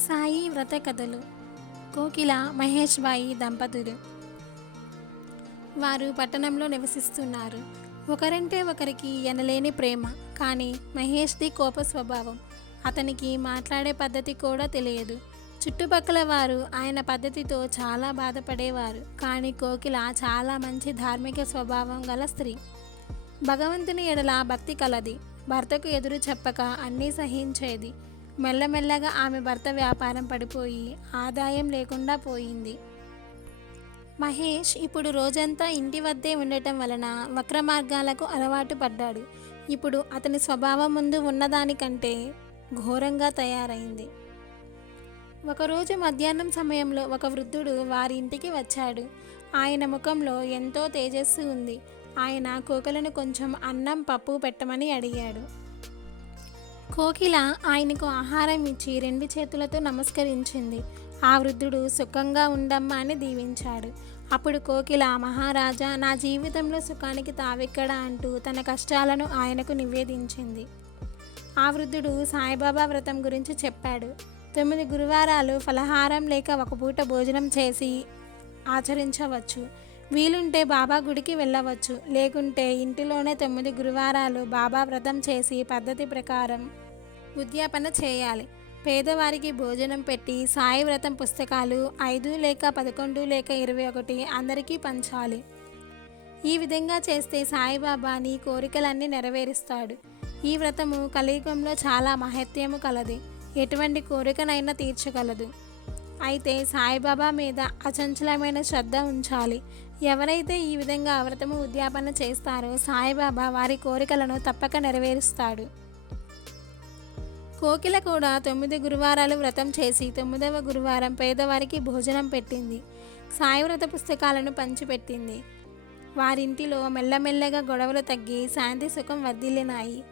సాయి వ్రత కథలు కోకిల మహేష్ బాయి దంపతులు. వారు పట్టణంలో నివసిస్తున్నారు. ఒకరంటే ఒకరికి ఎనలేని ప్రేమ కానీ మహేష్ది కోప స్వభావం. అతనికి మాట్లాడే పద్ధతి కూడా తెలియదు. చుట్టుపక్కల వారు ఆయన పద్ధతితో చాలా బాధపడేవారు కానీ కోకిల చాలా మంచి ధార్మిక స్వభావం గల స్త్రీ. భగవంతుని ఎడల భక్తి కలది. భర్తకు ఎదురు చెప్పక అన్నీ సహించేది. మెల్లమెల్లగా ఆమె భర్త వ్యాపారం పడిపోయి ఆదాయం లేకుండా పోయింది. మహేష్ ఇప్పుడు రోజంతా ఇంటి వద్దే ఉండటం వలన వక్ర మార్గాలకు అలవాటు పడ్డాడు. ఇప్పుడు అతని స్వభావం ముందు ఉన్నదానికంటే ఘోరంగా తయారైంది. ఒకరోజు మధ్యాహ్నం సమయంలో ఒక వృద్ధుడు వారి ఇంటికి వచ్చాడు. ఆయన ముఖంలో ఎంతో తేజస్సు ఉంది. ఆయన కోకలను కొంచెం అన్నం పప్పు పెట్టమని అడిగాడు. కోకిల ఆయనకు ఆహారం ఇచ్చి రెండు చేతులతో నమస్కరించింది. ఆ వృద్ధుడు సుఖంగా ఉండమ్మా అని దీవించాడు. అప్పుడు కోకిల మహారాజా నా జీవితంలో సుఖానికి తావెక్కడా? అంటూ తన కష్టాలను ఆయనకు నివేదించింది. ఆ వృద్ధుడు సాయిబాబా వ్రతం గురించి చెప్పాడు. తొమ్మిది గురువారాలు ఫలహారం లేక ఒక పూట భోజనం చేసి ఆచరించవచ్చు. వీలుంటే బాబా గుడికి వెళ్ళవచ్చు. లేకుంటే ఇంటిలోనే తొమ్మిది గురువారాలు బాబా వ్రతం చేసి పద్ధతి ప్రకారం ఉద్యాపన చేయాలి. పేదవారికి భోజనం పెట్టి సాయి వ్రతం పుస్తకాలు ఐదు లేక పదకొండు లేక ఇరవై ఒకటి అందరికీ పంచాలి. ఈ విధంగా చేస్తే సాయిబాబా నీ కోరికలన్నీ నెరవేరుస్తాడు. ఈ వ్రతము కలియుగంలో చాలా మహత్యము కలది. ఎటువంటి కోరికనైనా తీర్చగలదు. అయితే సాయిబాబా మీద అచంచలమైన శ్రద్ధ ఉంచాలి. ఎవరైతే ఈ విధంగా వ్రతము ఉద్యాపన చేస్తారో సాయిబాబా వారి కోరికలను తప్పక నెరవేరుస్తాడు. కోకిల కూడా తొమ్మిది గురువారాలు వ్రతం చేసి తొమ్మిదవ గురువారం పేదవారికి భోజనం పెట్టింది. సాయి వ్రత పుస్తకాలను పంచిపెట్టింది. వారింటిలో మెల్లమెల్లగా గొడవలు తగ్గి శాంతి సుఖం వర్ధిల్లినాయి.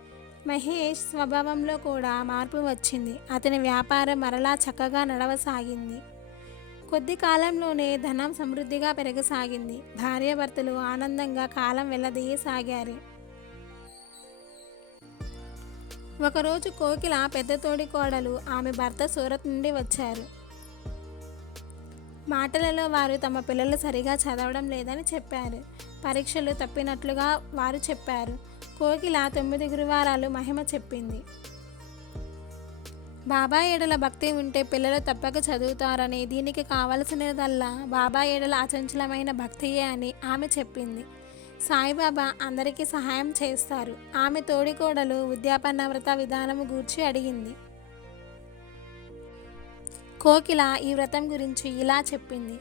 మహేష్ స్వభావంలో కూడా మార్పు వచ్చింది. అతని వ్యాపారం మరలా చక్కగా నడవసాగింది. కొద్ది కాలంలోనే ధనం సమృద్ధిగా పెరగసాగింది. భార్యాభర్తలు ఆనందంగా కాలం వెళ్ళదీయసాగారు. ఒకరోజు కోకిల పెద్ద తోడి కోడలు ఆమె భర్త సూరత్ నుండి వచ్చారు. మాటలలో వారు తమ పిల్లలు సరిగా చదవడం లేదని చెప్పారు. పరీక్షలు తప్పినట్లుగా వారు చెప్పారు. కోకిల తొమ్మిది గురువారాలు మహిమ చెప్పింది. బాబా ఏడల భక్తి ఉంటే పిల్లలు తప్పక చదువుతారని దీనికి కావలసినదల్లా బాబా ఏడల అచంచలమైన భక్తియే అని ఆమె చెప్పింది. సాయిబాబా అందరికీ సహాయం చేస్తారు. ఆమె తోడికోడలు ఉద్యాపన్న వ్రత విధానము గూర్చి అడిగింది. కోకిల ఈ వ్రతం గురించి ఇలా చెప్పింది.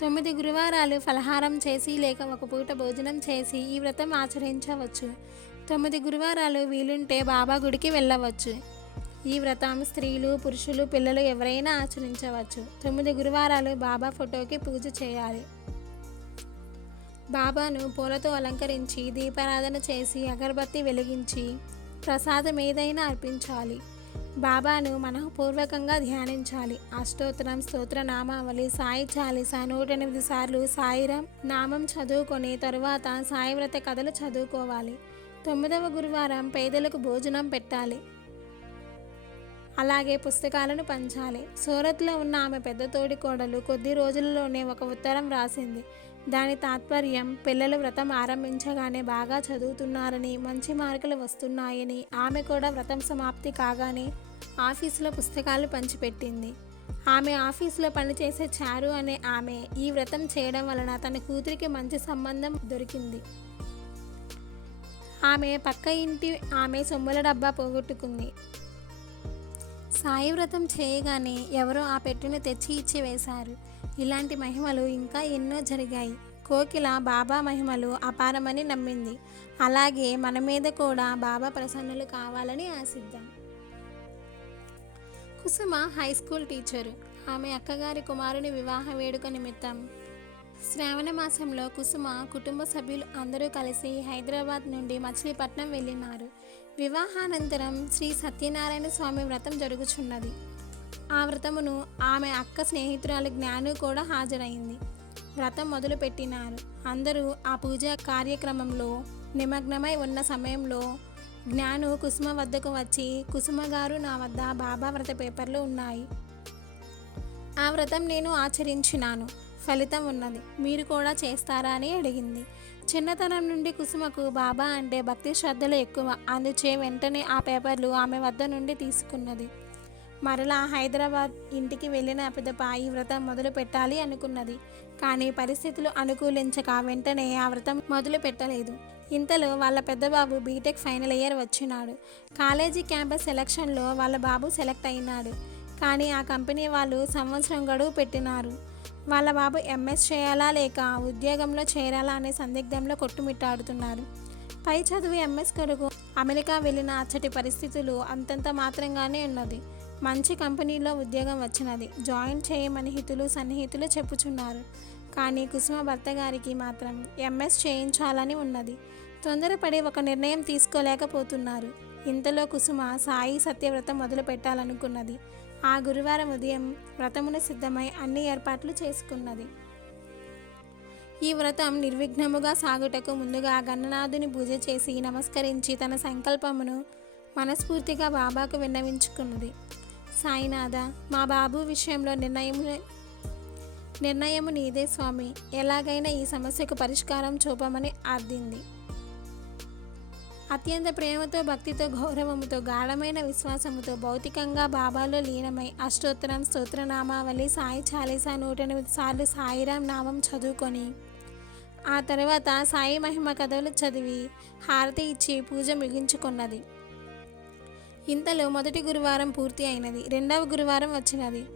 తొమ్మిది గురువారాలు ఫలహారం చేసి లేక ఒక పూట భోజనం చేసి ఈ వ్రతం ఆచరించవచ్చు. తొమ్మిది గురువారాలు వీలుంటే బాబా గుడికి వెళ్ళవచ్చు. ఈ వ్రతం స్త్రీలు పురుషులు పిల్లలు ఎవరైనా ఆచరించవచ్చు. తొమ్మిది గురువారాలు బాబా ఫోటోకి పూజ చేయాలి. బాబాను పూలతో అలంకరించి దీపారాధన చేసి అగరబత్తి వెలిగించి ప్రసాదం ఏదైనా అర్పించాలి. బాబాను మనఃపూర్వకంగా ధ్యానించాలి. అష్టోత్తరం స్తోత్ర నామావళి సాయి చాలీస నూట ఎనిమిది సార్లు సాయిరం నామం చదువుకొని తరువాత సాయి వ్రత కథలు చదువుకోవాలి. తొమ్మిదవ గురువారం పేదలకు భోజనం పెట్టాలి. అలాగే పుస్తకాలను పంచాలి. సూరత్లో ఉన్న ఆమె పెద్ద తోడి కోడలు కొద్ది రోజులలోనే ఒక ఉత్తరం రాసింది. దాని తాత్పర్యం పిల్లలు వ్రతం ఆరంభించగానే బాగా చదువుతున్నారని మంచి మార్కులు వస్తున్నాయని ఆమె కూడా వ్రతం సమాప్తి కాగానే ఆఫీసులో పుస్తకాలు పంచిపెట్టింది. ఆమె ఆఫీసులో పనిచేసే చారు అనే ఆమె ఈ వ్రతం చేయడం వలన తన కూతురికి మంచి సంబంధం దొరికింది. ఆమె పక్క ఇంటి ఆమె సొమ్ముల డబ్బా పోగొట్టుకుంది. సాయి వ్రతం చేయగానే ఎవరో ఆ పెట్టెను తెచ్చి ఇచ్చి వేశారు. ఇలాంటి మహిమలు ఇంకా ఎన్నో జరిగాయి. కోకిల బాబా మహిమలు అపారమని నమ్మింది. అలాగే మన మీద కూడా బాబా ప్రసన్నులు కావాలని ఆశిద్దాం. Kusuma high school teacher. ఆమె అక్కగారి కుమారుని వివాహ వేడుక నిమిత్తం శ్రావణ మాసంలో కుసుమ కుటుంబ సభ్యులు అందరూ కలిసి హైదరాబాద్ నుండి మచిలీపట్నం వెళ్ళినారు. వివాహానంతరం శ్రీ సత్యనారాయణ స్వామి వ్రతం జరుగుచున్నది. ఆ వ్రతమును ఆమె అక్క స్నేహితురాలు జ్ఞాను కూడా హాజరైంది. వ్రతం మొదలుపెట్టినారు. అందరూ ఆ పూజా కార్యక్రమంలో నిమగ్నమై ఉన్న సమయంలో జ్ఞాను కుసుమ వద్దకు వచ్చి కుసుమ గారు నా వద్ద బాబా వ్రత పేపర్లు ఉన్నాయి. ఆ వ్రతం నేను ఆచరించినాను. ఫలితం ఉన్నది. మీరు కూడా చేస్తారా అని అడిగింది. చిన్నతనం నుండి కుసుమకు బాబా అంటే భక్తి శ్రద్ధలు ఎక్కువ. అందుచే వెంటనే ఆ పేపర్లు ఆమె వద్ద నుండి తీసుకున్నది. మరలా హైదరాబాద్ ఇంటికి వెళ్ళిన పిదప ఈ వ్రతం మొదలు పెట్టాలి అనుకున్నది. కానీ పరిస్థితులు అనుకూలించక వెంటనే ఆ వ్రతం మొదలు పెట్టలేదు. ఇంతలో వాళ్ళ పెద్ద బాబు బీటెక్ ఫైనల్ ఇయర్ వచ్చినాడు. కాలేజీ క్యాంపస్ సెలక్షన్లో వాళ్ళ బాబు సెలెక్ట్ అయినాడు. కానీ ఆ కంపెనీ వాళ్ళు సంవత్సరం గడువు పెట్టినారు. వాళ్ళ బాబు ఎంఎస్ చేయాలా లేక ఉద్యోగంలో చేరాలా అనే సందిగ్ధంలో కొట్టుమిట్టాడుతున్నారు. పై చదువు ఎంఎస్ కొరకు అమెరికా వెళ్ళిన అచ్చటి పరిస్థితులు అంతంత మాత్రంగానే ఉన్నది. మంచి కంపెనీలో ఉద్యోగం వచ్చినది. జాయిన్ చేయమని హితులు సన్నిహితులు చెప్పుచున్నారు. కానీ కుసుమ భర్త గారికి మాత్రం ఎంఎస్ చేయించాలని ఉన్నది. తొందరపడి ఒక నిర్ణయం తీసుకోలేకపోతున్నారు. ఇంతలో కుసుమ సాయి సత్యవ్రతం మొదలు పెట్టాలనుకున్నది ఆ గురువారం ఉదయం వ్రతమును సిద్ధమై అన్ని ఏర్పాట్లు చేసుకున్నది. ఈ వ్రతం నిర్విఘ్నముగా సాగుటకు ముందుగా గణనాథుని పూజ చేసి నమస్కరించి తన సంకల్పమును మనస్ఫూర్తిగా బాబాకు విన్నవించుకున్నది. సాయినాథ మా బాబు విషయంలో నిర్ణయము నిర్ణయము నీదే స్వామి. ఎలాగైనా ఈ సమస్యకు పరిష్కారం చూపమని అర్థింది అత్యంత ప్రేమతో భక్తితో గౌరవముతో గాఢమైన విశ్వాసముతో భౌతికంగా బాబాలో లీనమై అష్టోత్తరం స్తోత్రనామావళి సాయి చాలీసా నూట ఎనిమిది సార్లు సాయిరాం నామం చదువుకొని ఆ తర్వాత సాయి మహిమ కథలు చదివి హారతి ఇచ్చి పూజ ముగించుకున్నది. ఇంతలో మొదటి గురువారం పూర్తి అయినది. రెండవ గురువారం వచ్చినది.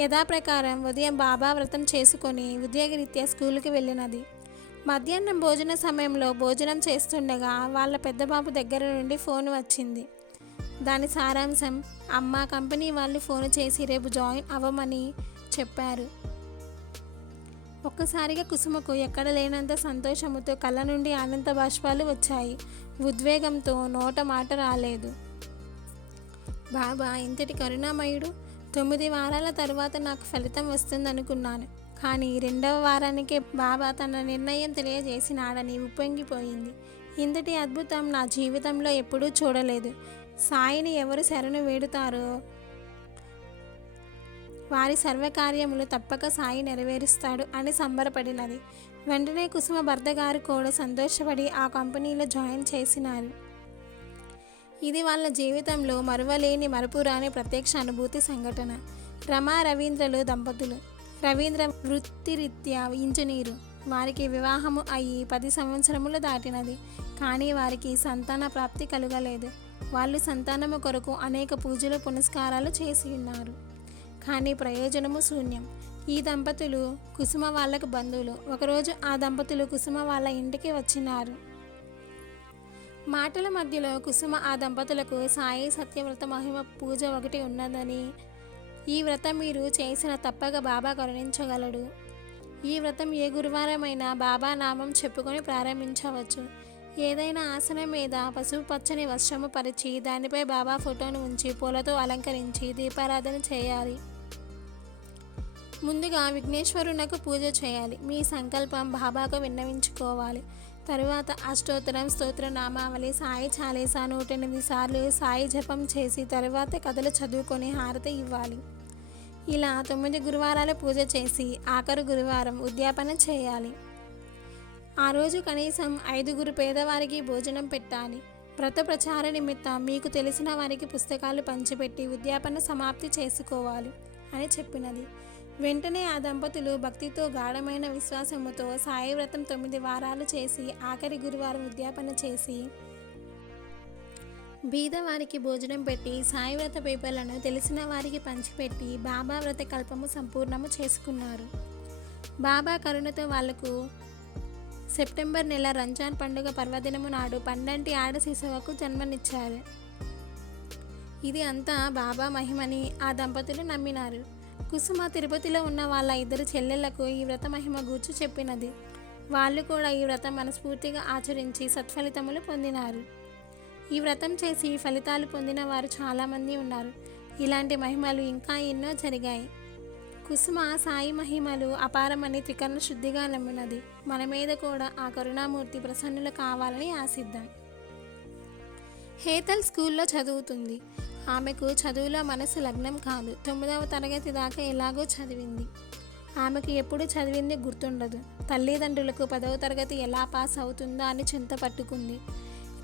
యథాప్రకారం ఉదయం బాబా వ్రతం చేసుకొని ఉద్యోగరీత్యా స్కూల్కి వెళ్ళినది. మధ్యాహ్నం భోజన సమయంలో భోజనం చేస్తుండగా వాళ్ళ పెద్ద బాబు దగ్గర నుండి ఫోన్ వచ్చింది. దాని సారాంశం అమ్మ కంపెనీ వాళ్ళు ఫోన్ చేసి రేపు జాయిన్ అవ్వమని చెప్పారు. ఒక్కసారిగా కుసుమకు ఎక్కడ లేనంత సంతోషముతో కళ్ళ నుండి ఆనంద బాష్పాలు వచ్చాయి. ఉద్వేగంతో నోట మాట రాలేదు. బాబా ఇంతటి కరుణామయుడు తొమ్మిది వారాల తర్వాత నాకు ఫలితం వస్తుందనుకున్నాను. కానీ రెండవ వారానికే బాబా తన నిర్ణయం తెలియజేసినాడని ఉప్పొంగిపోయింది ఇంతటి అద్భుతం నా జీవితంలో ఎప్పుడూ చూడలేదు. సాయిని ఎవరు శరణు వేడుతారో? వారి సర్వకార్యములు తప్పక సాయి నెరవేరుస్తాడు అని సంబరపడినది. వెంటనే కుసుమ భర్త గారు కూడా సంతోషపడి ఆ కంపెనీలో జాయిన్ చేసినారు. ఇది వాళ్ళ జీవితంలో మరువలేని మరపురాని ప్రత్యక్ష అనుభూతి సంఘటన. రమా రవీంద్రలు దంపతులు. రవీంద్ర వృత్తిరీత్యా ఇంజనీరు. వారికి వివాహము అయ్యి పది సంవత్సరములు దాటినది. కానీ వారికి సంతాన ప్రాప్తి కలుగలేదు. వాళ్ళు సంతానము కొరకు అనేక పూజలు పునస్కారాలు చేసి ఉన్నారు. కానీ ప్రయోజనము శూన్యం. ఈ దంపతులు కుసుమ వాళ్ళకు బంధువులు. ఒకరోజు ఆ దంపతులు కుసుమ వాళ్ళ ఇంటికి వచ్చినారు. మాటల మధ్యలో కుసుమ ఆ దంపతులకు సాయి సత్యవ్రత మహిమ పూజ ఒకటి ఉన్నదని ఈ వ్రతం మీరు చేసిన తప్పక బాబా కరుణించగలడు. ఈ వ్రతం ఏ గురువారమైనా బాబా నామం చెప్పుకొని ప్రారంభించవచ్చు. ఏదైనా ఆసనం మీద పసుపు పచ్చని వస్త్రము పరిచి దానిపై బాబా ఫోటోను ఉంచి పూలతో అలంకరించి దీపారాధన చేయాలి. ముందుగా విఘ్నేశ్వరునకు పూజ చేయాలి. మీ సంకల్పం బాబాకు విన్నవించుకోవాలి. తరువాత అష్టోత్తరం స్తోత్ర నామావళి సాయి చాలీసా నూట ఎనిమిది సార్లు సాయి జపం చేసి తరువాత కథలు చదువుకొని హారతి ఇవ్వాలి. ఇలా తొమ్మిది గురువారాలు పూజ చేసి ఆఖరు గురువారం ఉద్యాపన చేయాలి. ఆ రోజు కనీసం ఐదుగురు పేదవారికి భోజనం పెట్టాలి. వ్రత ప్రచార నిమిత్తం మీకు తెలిసిన వారికి పుస్తకాలు పంచిపెట్టి ఉద్యాపన సమాప్తి చేసుకోవాలి అని చెప్పినది. వెంటనే ఆ దంపతులు భక్తితో గాఢమైన విశ్వాసముతో సాయి వ్రతం తొమ్మిది వారాలు చేసి ఆఖరి గురువారం ఉద్యాపన చేసి బీదవారికి భోజనం పెట్టి సాయి వ్రత పేపర్లను తెలిసిన వారికి పంచిపెట్టి బాబా వ్రత కల్పము సంపూర్ణము చేసుకున్నారు. బాబా కరుణతో వాళ్ళకు సెప్టెంబర్ నెల రంజాన్ పండుగ పర్వదినము నాడు పండంటి ఆడ శిశువుకు జన్మనిచ్చారు. ఇది అంతా బాబా మహిమని ఆ దంపతులు నమ్మినారు. కుసుమ తిరుపతిలో ఉన్న వాళ్ళ ఇద్దరు చెల్లెళ్ళకు ఈ వ్రత మహిమ గూర్చి చెప్పినది. వాళ్ళు కూడా ఈ వ్రతం మనస్ఫూర్తిగా ఆచరించి సత్ఫలితములు పొందినారు. ఈ వ్రతం చేసి ఫలితాలు పొందిన వారు చాలామంది ఉన్నారు. ఇలాంటి మహిమలు ఇంకా ఎన్నో జరిగాయి. కుసుమ సాయి మహిమలు అపారమని త్రికరణ శుద్ధిగా నమ్మినది. మన మీద కూడా ఆ కరుణామూర్తి ప్రసన్నులు కావాలని ఆశిద్దాం. హేతల్ స్కూల్లో చదువుతుంది. ఆమెకు చదువులో మనసు లగ్నం కాదు. తొమ్మిదవ తరగతి దాకా ఎలాగో చదివింది. ఆమెకు ఎప్పుడు చదివింది గుర్తుండదు. తల్లిదండ్రులకు పదవ తరగతి ఎలా పాస్ అవుతుందో అని చింత పట్టుకుంది.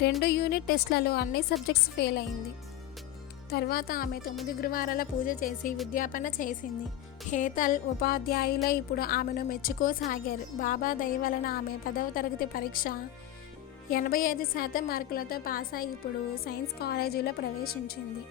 రెండు యూనిట్ టెస్ట్లలో అన్ని సబ్జెక్ట్స్ ఫెయిల్ అయింది. తర్వాత ఆమె తొమ్మిది గురువారాల పూజ చేసి విద్యాపన చేసింది. హేతల్ ఉపాధ్యాయులే ఇప్పుడు ఆమెను మెచ్చుకోసాగారు. బాబా దయ వలన ఆమె పదవ తరగతి పరీక్ష ఎనభై ఐదు శాతం మార్కులతో పాస్ అయి ఇప్పుడు సైన్స్ కాలేజీలో ప్రవేశించింది.